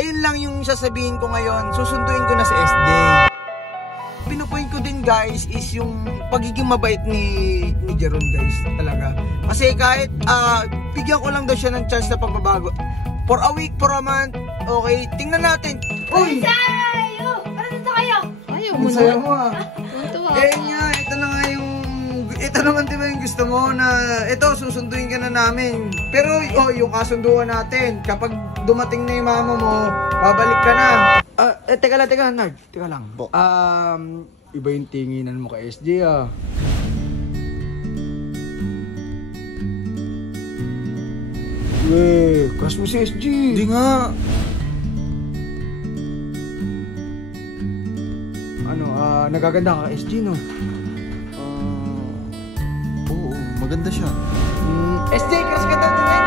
ayun lang yung sasabihin ko ngayon. Susunduin ko na si SJ. Pinupoint ko din guys is yung pagiging mabait ni Jeron guys talaga. Kasi kahit bigyan ko lang daw siya ng chance na pagbabago. For a week, for a month, okay, tingnan natin. Uy! Sayo! Para dito kayo! Ayaw mo na. Sayo mo ah. Tuntua Eh ka. nga, ito na nga yung... Ito naman diba yung gusto mo na... Ito, susunduin ka na namin. Pero yung kasunduan natin, kapag dumating na yung mama mo, babalik ka na. Teka lang, Nard. Teka lang. Iba yung tinginan mo kay SJ ah. Weh, crush mo si SJ. Hindi nga. Nagaganda ka kay SJ, no? Oo, maganda siya. SJ, crush ka daw din.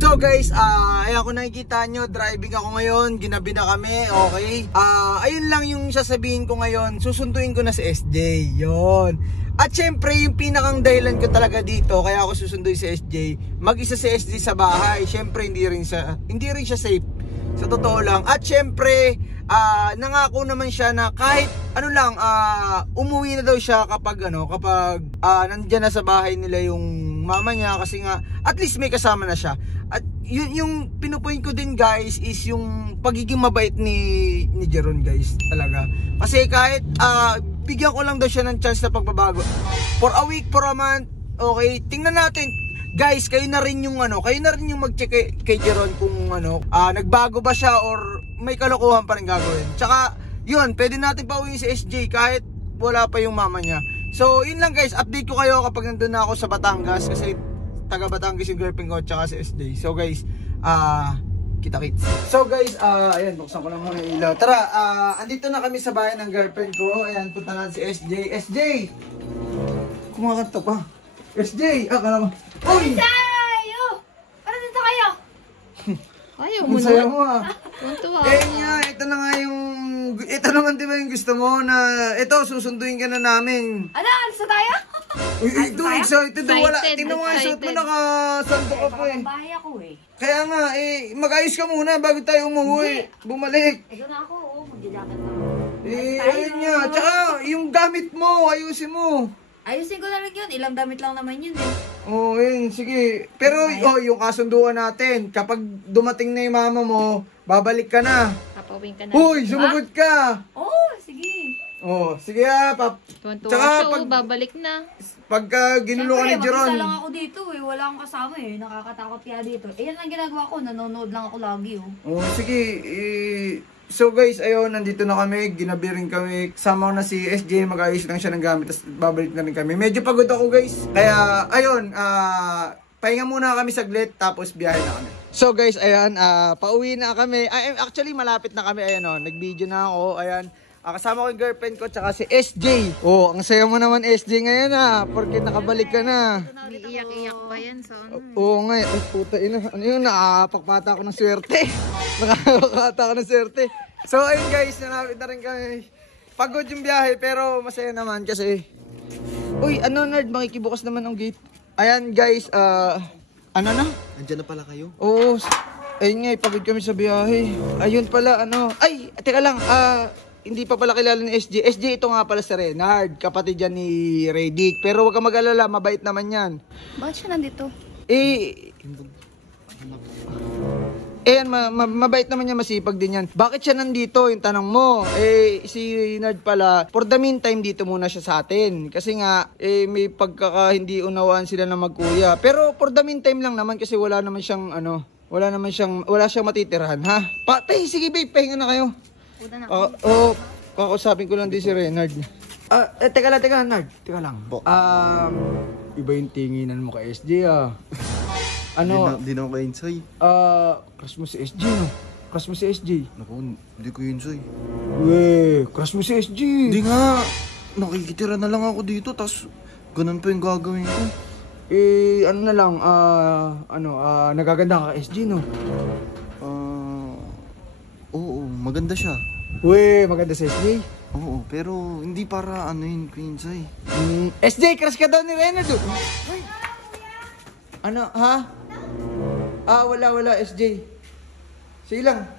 So guys, ayan kung nakikita nyo, driving ako ngayon, ginabi na kami, okay? Ayun lang yung sasabihin ko ngayon, susunduin ko na si SJ, yon. At syempre, yung pinakang dahilan ko talaga dito, kaya ako susunduin si SJ, mag-isa si SJ sa bahay, syempre hindi rin siya safe, sa totoo lang. At syempre, nangako naman siya na kahit ano lang, umuwi na daw siya kapag nandyan na sa bahay nila yung mama niya, kasi nga at least may kasama na siya. At yun yung pinupoint ko din guys is yung pagiging mabait ni Jeron guys talaga. Kasi kahit bigyan ko lang daw siya ng chance na pagbabago. For a week, for a month, okay, tingnan natin. Guys, kayo na rin yung mag-check kay Jeron kung nagbago ba siya or may kalokohan pa rin gagawin. Tsaka, yun, pwede natin pauwiin si SJ kahit wala pa yung mama niya. So, yun lang guys, update ko kayo kapag nandun na ako sa Batangas kasi taga Batangas yung girlfriend ko tsaka si SJ. So guys, kita-kits. So guys, ayan, buksan ko lang muna yung ilaw. Tara, andito na kami sa bahay ng girlfriend ko. Ayan, punta natin si SJ. SJ! Kumakanta pa. SJ! Kala mo. Uy! Sayo! Para dito kayo! Ayaw mo na. Sayo mo ah. Tuntua Eh ka. nga, ito na nga yung... Ito naman diba yung gusto mo na... Ito, susunduin ka na namin. Ano? Alis na tayo? Uy, ito, excited. Wala, Excited, tingnan mo nga yung suit mo, excited. nakasando ka pa eh. Bahay ako eh. Kaya nga, mag-ayos ka muna bago tayo umuwi. Bumalik. Ito na ako, magjajacket na. Ayun nga. Tsaka, yung gamit mo, ayusin mo. Ayusin ko na lang yun. Ilang damit lang naman yun eh. Oo, yun, sige. Pero, yung kasunduan natin, kapag dumating na yung mama mo, babalik ka na. Papawin ka na. Uy, sumagot ka. Oo, sige. Oh, sige pap. Tuntua Tsaka, siya, babalik na. Pagka ginulo ka ni Siyempre, Jeron. mag-isa lang ako dito eh. Wala akong kasama eh. Nakakatakot kaya dito. Eh, yan ang ginagawa ko. Nanonood lang ako lagi oh. Oh, sige. So guys, ayun, nandito na kami. Ginabi rin kami. Kasama ko na si SJ. Mag-ayos lang siya ng gamit. Tapos babalik na rin kami. Medyo pagod ako guys. Kaya, ayun, pahinga muna kami saglit. Tapos biyahe na kami. So guys, ayan, pauwi na kami. Actually, malapit na kami. Ayan o, nag-video na ako. Ayan. Kasama ko yung girlfriend ko tsaka si SJ. Oh, ang saya mo naman SJ ngayon porque nakabalik ka na. Iiyak-iyak pa yan sa ano. Oo nga, ay puta ina. Ano yun, nakakapagpata ako ng swerte. Nakakapagpata ako ng swerte. So ayun guys, nalapit na rin kami. Pagod yung biyahe pero masaya naman kasi. Uy, Nard, makikibukas naman ang gate. Ayan guys, ano na? Nandiyan na pala kayo? Oo, ayun nga, pagod kami sa biyahe. Ayun pala, ay, teka lang, hindi pa pala kilala ni SJ. SJ, ito nga pala si Renard, kapatid yan ni Redick. Pero huwag ka mag-alala, mabait naman yan. Bakit siya nandito? Mabait naman yan, masipag din yan. Bakit siya nandito, yung tanong mo? Si Renard pala, for the meantime, dito muna siya sa atin. Kasi nga, may hindi unawaan sila na magkuya. Pero for the meantime lang naman, kasi wala siyang matitirahan, ha? Patay, sige babe, pahinga na kayo. Puta na. Kakausapin ko lang din si Renard. Teka lang, Nard. Teka lang. Iba yung tinginan mo kay SJ, Di na ako ka-insay. Crush mo si SJ, no? Crush mo si SJ. Naku, hindi ko insay. Weh, crush mo si SJ. Hindi nga. Nakikitira na lang ako dito, tas ganun pa yung gagawin ko. Ano na lang, nagaganda ka kay SJ, no? Oo, maganda siya. Weh, maganda si SJ. Oo, pero hindi para yun, insay. SJ, crush ka daw ni Renard, oh. Ano, ha? Wala, SJ. Sige lang.